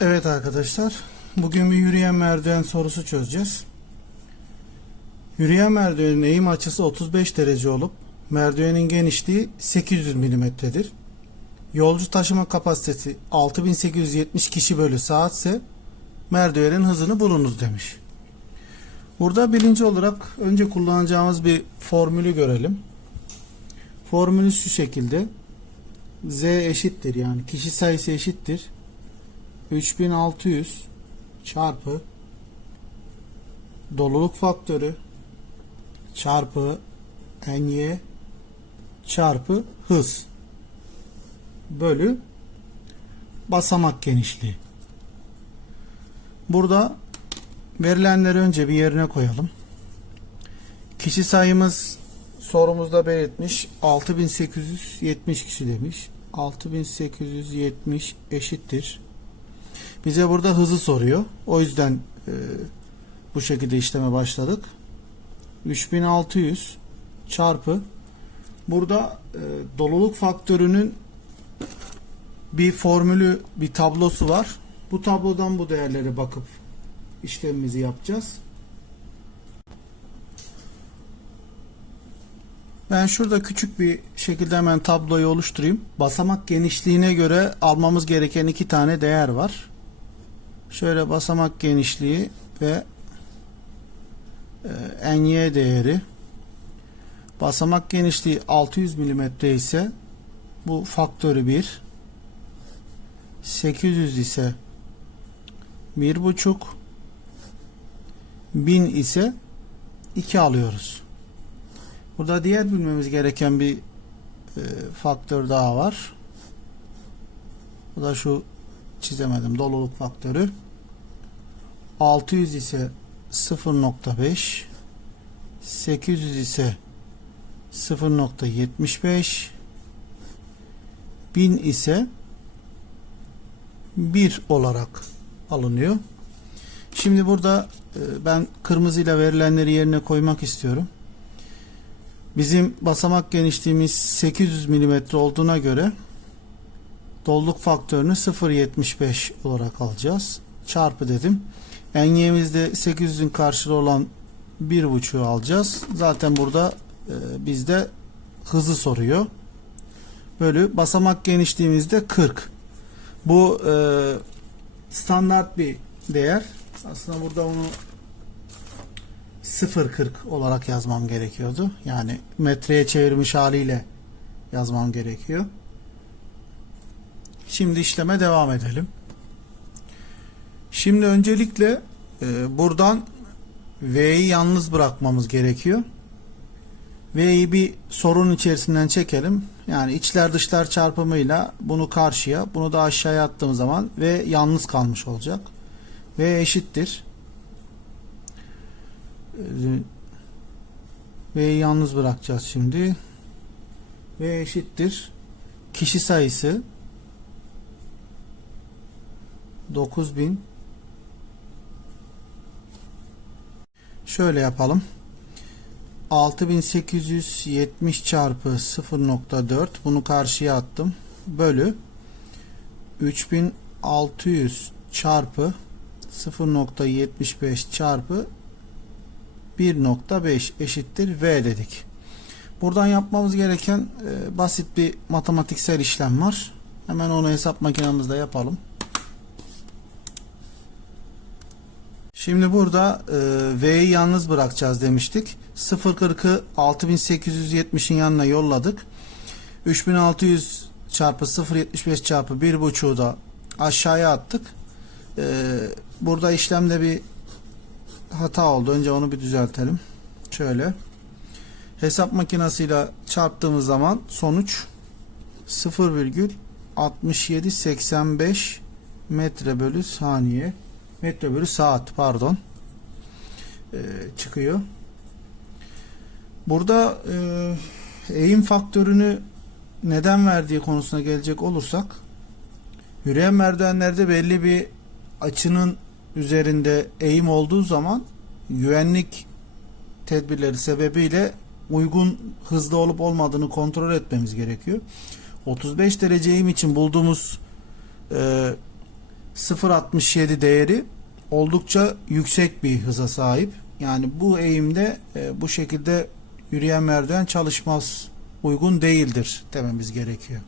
Evet arkadaşlar, bugün bir yürüyen merdiven sorusu çözeceğiz. Yürüyen merdivenin eğim açısı 35 derece olup merdivenin genişliği 800 milimetredir. Yolcu taşıma kapasitesi 6870 kişi bölü saatse merdivenin hızını bulunuz demiş. Burada birinci olarak önce kullanacağımız bir formülü görelim. Formülü şu şekilde. Z eşittir yani kişi sayısı eşittir. 3600 çarpı doluluk faktörü çarpı ny çarpı hız bölü basamak genişliği. Burada verilenleri önce bir yerine koyalım. Kişi sayımız sorumuzda belirtmiş 6870 kişi demiş. 6870 eşittir. Bize burada hızı soruyor. O yüzden e, bu şekilde işleme başladık. 3600 çarpı burada e, doluluk faktörünün bir formülü, bir tablosu var. Bu tablodan bu değerlere bakıp işlemimizi yapacağız. Ben şurada küçük bir şekilde hemen tabloyu oluşturayım. Basamak genişliğine göre almamız gereken iki tane değer var. Şöyle basamak genişliği ve e, ny değeri. Basamak genişliği 600 mm ise bu faktörü 1. 800 ise 1.5 1000 ise 2 alıyoruz. Burada diğer bilmemiz gereken bir e, faktör daha var. Bu da şu çizemedim doluluk faktörü. 600 ise 0.5 800 ise 0.75 1000 ise 1 olarak alınıyor. Şimdi burada e, ben kırmızıyla verilenleri yerine koymak istiyorum. Bizim basamak genişliğimiz 800 mm olduğuna göre doluluk faktörünü 0.75 olarak alacağız. Çarpı dedim. N'yemizde 800'ün karşılığı olan 1.5'u alacağız. Zaten burada e, bizde hızı soruyor. Bölü basamak genişliğimizde 40. Bu e, standart bir değer. Aslında burada onu 0.40 olarak yazmam gerekiyordu. Yani metreye çevirmiş haliyle yazmam gerekiyor. Şimdi işleme devam edelim. Şimdi öncelikle e, buradan V'yi yalnız bırakmamız gerekiyor. V'yi bir sorun içerisinden çekelim. Yani içler dışlar çarpımıyla bunu karşıya, bunu da aşağıya attığım zaman V yalnız kalmış olacak. V eşittir. V'yi yalnız bırakacağız şimdi. V eşittir. Kişi sayısı 9000 Şöyle yapalım. 6870 çarpı 0.4 bunu karşıya attım. Bölü 3600 çarpı 0.75 çarpı 1.5 eşittir V dedik. Buradan yapmamız gereken e, basit bir matematiksel işlem var. Hemen onu hesap makinemizde yapalım. Şimdi burada e, V'yi yalnız bırakacağız demiştik. 0.40'ı 6870'in yanına yolladık. 3600 çarpı 0.75 çarpı 1.5'u da aşağıya attık. E, burada işlemde bir hata oldu. Önce onu bir düzeltelim. Şöyle. Hesap makinesiyle çarptığımız zaman sonuç 0,6785 metre bölü saniye metre bölü saat pardon e, çıkıyor. Burada e, eğim faktörünü neden verdiği konusuna gelecek olursak yürüyen merdivenlerde belli bir açının üzerinde eğim olduğu zaman güvenlik tedbirleri sebebiyle uygun hızlı olup olmadığını kontrol etmemiz gerekiyor. 35 derece eğim için bulduğumuz e, 0.67 değeri oldukça yüksek bir hıza sahip. Yani bu eğimde e, bu şekilde yürüyen merdiven çalışmaz, uygun değildir dememiz gerekiyor.